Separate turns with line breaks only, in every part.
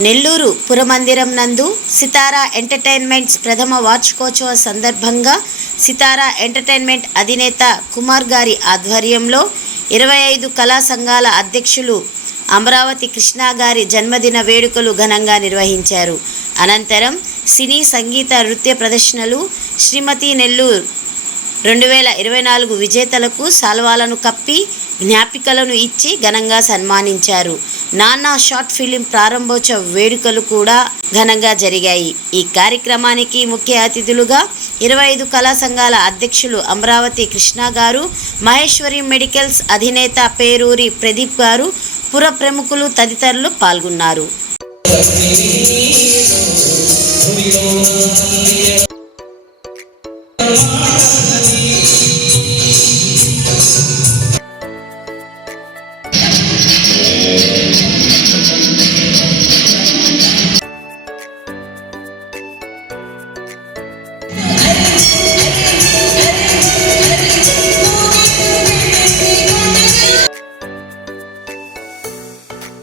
నెల్లూరు పురమందిరం నందు సితారా ఎంటర్టైన్మెంట్స్ ప్రథమ వార్షికోత్సవ సందర్భంగా సితారా ఎంటర్టైన్మెంట్ అధినేత కుమార్ గారి ఆధ్వర్యంలో ఇరవై ఐదు కళా సంఘాల అధ్యక్షులు అమరావతి కృష్ణ గారి జన్మదిన వేడుకలు ఘనంగా నిర్వహించారు. అనంతరం సినీ సంగీత నృత్య ప్రదర్శనలు శ్రీమతి నెల్లూరు రెండు వేల ఇరవై నాలుగు విజేతలకు సాల్వాలను కప్పి జ్ఞాపికలను ఇచ్చి ఘనంగా సన్మానించారు. నానా షార్ట్ ఫిలిం ప్రారంభోత్సవ వేడుకలు కూడా ఘనంగా జరిగాయి. ఈ కార్యక్రమానికి ముఖ్య అతిథులుగా ఇరవై ఐదు కళా సంఘాల అధ్యక్షులు అమరావతి కృష్ణ గారు మహేశ్వరి మెడికల్స్ అధినేత పేరూరి ప్రదీప్ గారు పుర ప్రముఖులు తదితరులు పాల్గొన్నారు.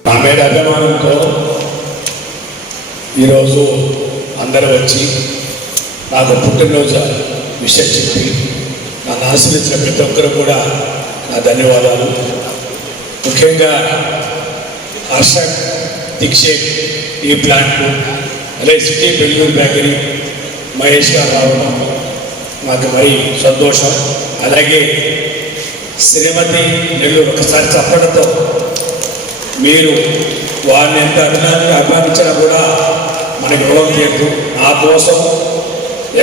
నా మీద అభిమానంతో ఈరోజు అందరూ వచ్చి నాకు పుట్టినరోజు విషయం చెప్పి నన్ను ఆశ్రయించిన ప్రతి ఒక్కరు కూడా నా ధన్యవాదాలు. ముఖ్యంగా హర్షక్ దీక్షేక్ ఈ ప్లాంట్ అలాగే సిటీ బెంగళూరు బేకరీ మహేష్ గారు రావడం నాకు మరి సంతోషం. అలాగే శ్రీమతి నెల్లూరు ఒకసారి చెప్పడంతో మీరు వారిని ఎంత అభిమాని అభిమానించినా కూడా మనకి రుణం తీరదు నా కోసం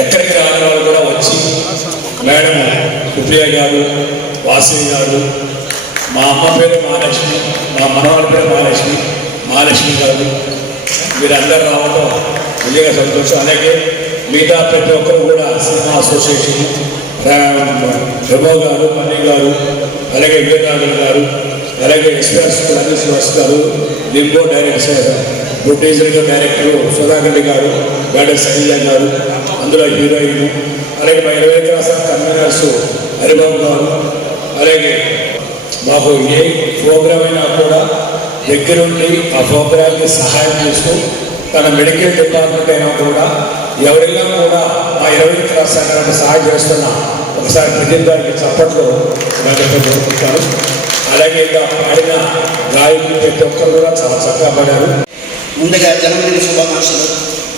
ఎక్కడికి రాని వాళ్ళు కూడా వచ్చి మేడం సుప్రియ గారు వాసవి గారు మా అమ్మ పేరు మహాలక్ష్మి మా మనవాడి పేరు మహాలక్ష్మి మహాలక్ష్మి గారు మీరందరూ రావడం నిజంగా సంతోషం. అలాగే మిగతా ప్రతి ఒక్కరు కూడా సినిమా అసోసియేషన్ ప్రభో గారు మణి గారు అలాగే వీరరాజు గారు అలాగే ఎస్పీఆర్ స్కూల్ అన్ని శ్రీవాస్ గారు లింబో డైరెక్టర్ ప్రొడ్యూసర్గా డైరెక్టర్ సుధాకర్ గారు మేడం శైలజ గారు అందులో హీరోయిన్ అలాగే మా ఇరవై క్లాస్ కన్వీనర్స్ హరిబాబు గారు. అలాగే మాకు ఏ ప్రోగ్రామ్ అయినా కూడా దగ్గరుండి ఆ ప్రోగ్రామ్కి సహాయం చేస్తూ తన మెడికల్ డిపార్ట్మెంట్ అయినా కూడా ఎవరైనా కూడా మా ఇరవై క్లాస్ సంఘానికి సహాయం చేస్తున్నా ఒకసారి ప్రదీప్ గారికి చప్పట్లు కోరుకుంటాను అలాగే ఇంకా పాడిన గాయకులు ప్రతి ఒక్కరు కూడా చాలా చక్కగా పాడారు.
ముందుగా జన్మదిన శుభాకాంక్షలు.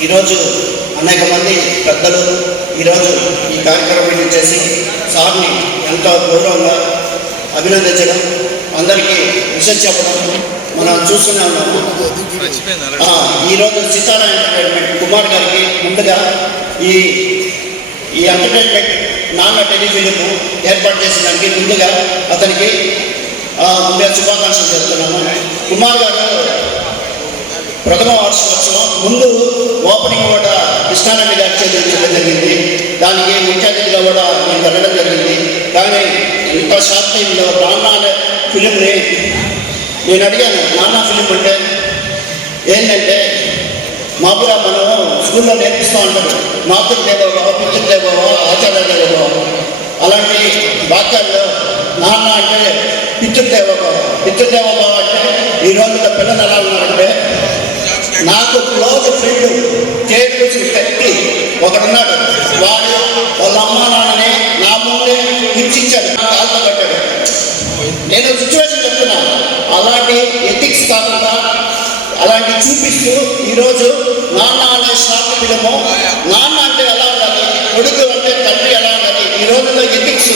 ఈరోజు అనేక మంది పెద్దలు ఈరోజు ఈ కార్యక్రమం చేసి సార్ని ఎంతో గౌరవంగా అభినందించడం అందరికీ విషయం చెప్పడం మనం చూస్తూనే ఉన్నాము. ఈరోజు సీతారా ఎంటర్టైన్మెంట్ కుమార్ గారికి ముందుగా ఈ ఈ ఎంటర్టైన్మెంట్ నాన్న టెలిఫిలిం ఏర్పాటు చేసిన దానికి ముందుగా అతనికి ముందే శుభాకాంక్షలు చెప్తున్నాను. కుమార్ గారు ప్రథమ వార్షికోత్సవం. ముందు ఓపెనింగ్ కూడా కృష్ణారెడ్డి గారి చేతించడం జరిగింది. దానికి ముఖ్య అతిథిగా కూడా నేను వెళ్ళడం జరిగింది. కానీ ఇంత షార్ట్ టైంలో నాన్న అనే ఫిలింని నేను అడిగాను నాన్న ఫిలిం అంటే ఏంటంటే మామూలుగా మనం స్కూల్లో నేర్పిస్తూ ఉంటారు. మాతృదేవో పితృదేవో ఆచార్య దేవో అలాంటి వాక్యాల్లో నాన్న అంటే పితృదేవో పితృదేవో అంటే ఈ రోజుల్లో పిల్లలు ఎలా ఉన్నారంటే నాకు క్లోజ్ ఫ్రెండ్ చేకూర్చి కట్టి ఒకడున్నాడు. వాడు వాళ్ళ అమ్మ నాన్నని నా ముందే హింసించాడు నా కాళ్ళతో కట్టాడు. నేను సిచ్యువేషన్ చెప్తున్నా. అలాంటి ఎథిక్స్ కాకుండా అలాంటి చూపిస్తూ ఈరోజు నాన్న అనే షార్ట్ ఫిలిము నాన్న అంటే ఎలా ఉండాలి కొడుకు అంటే తండ్రి ఎలా ఉండాలి ఈ రోజుల్లో ఎథిక్స్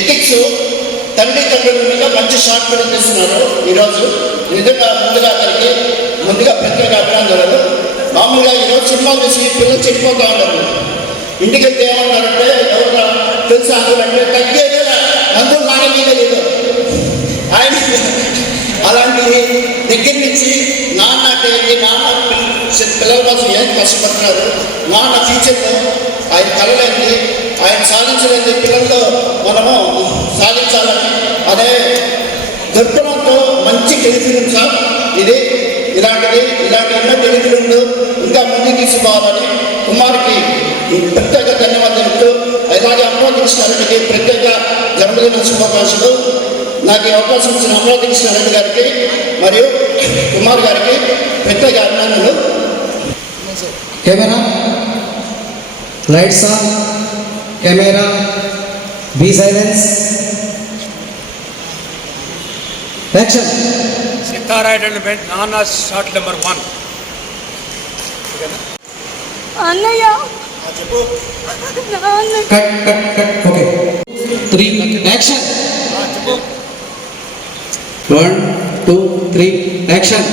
ఎథిక్స్ తండ్రి తండ్రుల మీద మంచి షార్ట్ కూడా తీస్తున్నారు ఈరోజు. నిజంగా ముందుగా అతనికి ముందుగా ప్రత్యేక అభినందనలు. మామూలుగా ఈరోజు సినిమా చూసి పిల్లలు చెడిపోతూ ఉన్నారు. ఇంటికి వెళ్తే ఏమంటారంటే ఎవరు తెలుసు అందులో అంటే అందరూ అందులో లేదు. తెలియదు ఆయన అలాంటి దగ్గర నుంచి నాన్న అంటే నాన్న పిల్ల- పిల్లల కోసం ఏం కష్టపడుతున్నారు? నాన్న టీచర్లు ఆయన కలలేండి. ఆయన సాధించలేని పిల్లలతో మనము సాధించాలని అదే దృక్పథంతో మంచి టెలిఫిలిం సార్. ఇది ఇలాంటిది ఇలాంటి ఎన్నో టెలిఫిలింలు ఇంకా ముందుకు తీసుకోవాలని కుమార్కి ప్రత్యేక ధన్యవాదాలు అలాగే అమరావతి ప్రత్యేక జన్మదిన శుభాకాంక్షలు. నాకు ఈ అవకాశం ఇచ్చిన అమరావతి కృష్ణారెడ్డి గారికి మరియు కుమార్ గారికి ప్రత్యేక అభినందనలు.
Camera lights on camera be silence action
Sitara entertainment నాన్న షాట్ నెంబర్ వన్
అన్నయ్య నాన్న
cut cut cut okay three action one two three action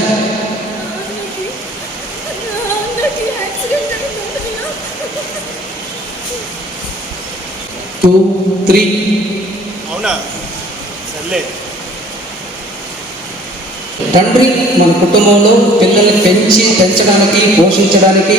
two three.
అవునా? సర్లే.
తండ్రి మన కుటుంబంలో పిల్లల్ని పెంచి పెంచడానికి పోషించడానికి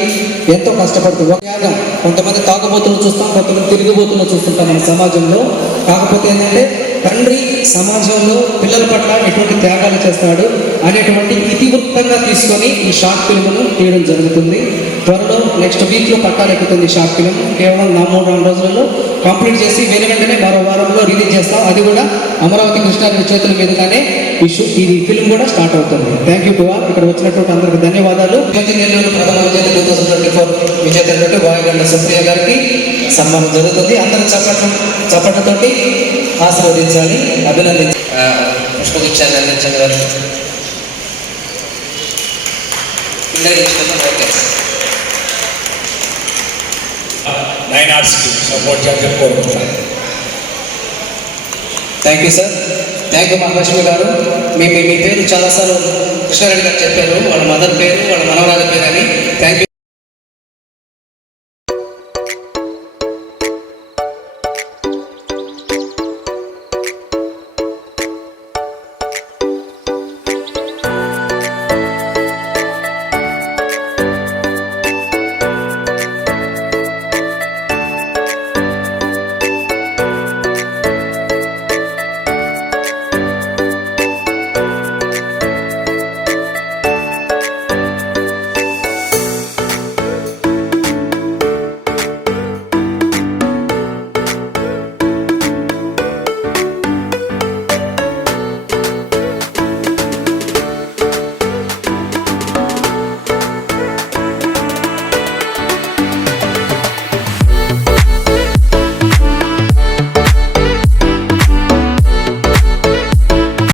ఎంతో కష్టపడుతుంది ఒక త్యాగం కొంతమంది తాగుబోతులు చూస్తాం కొంతమంది తిరిగిపోతులు చూస్తుంటాం మన సమాజంలో. కాకపోతే ఏంటంటే తండ్రి సమాజంలో పిల్లల పట్ల ఎటువంటి త్యాగాలు చేస్తాడు అనేటువంటి ఇతివృత్తంగా తీసుకొని ఈ షార్ట్ ఫిల్మ్ను తీయడం జరుగుతుంది. త్వరలో నెక్స్ట్ వీక్లో పట్టాలెక్కుతుంది షార్ట్ ఫిల్మ్. కేవలం నా మూడు నాలుగు రోజులలో కంప్లీట్ చేసి వెను వెంటనే మరో వారంలో రిలీజ్ చేస్తాం. అది కూడా అమరావతి కృష్ణారెడ్డి చేతుల మీదుగానే ఈ షూ ఈ ఫిల్మ్ కూడా స్టార్ట్ అవుతుంది. థ్యాంక్ యూ టువా ఇక్కడ వచ్చినటువంటి అందరికి ధన్యవాదాలు. నెల్లూరు ప్రథమ విజేత టూ థౌసండ్ ట్వంటీ ఫోర్ విజేత వాయుగండ సుప్రియ గారికి సన్మానం జరుగుతుంది. అందరూ చప్పట్లు చప్పట్లతోటి ఆశీర్వదించాలి అభినందించాలి. పుష్పగుచ్చాన్ని అందించండి గారు ఓకే.
నైన్ ఆర్ట్స్కి సపోర్ట్ చేయాలని కోరుకుంటున్నాను
thank you sir thank you Mahalakshmi గారు. మీ మీ పేరు చాలాసార్లు కృష్ణారెడ్డి గారు చెప్పారు. వాళ్ళ మదర్ పేరు వాళ్ళ మనవరాజు పేరు అని. Thank you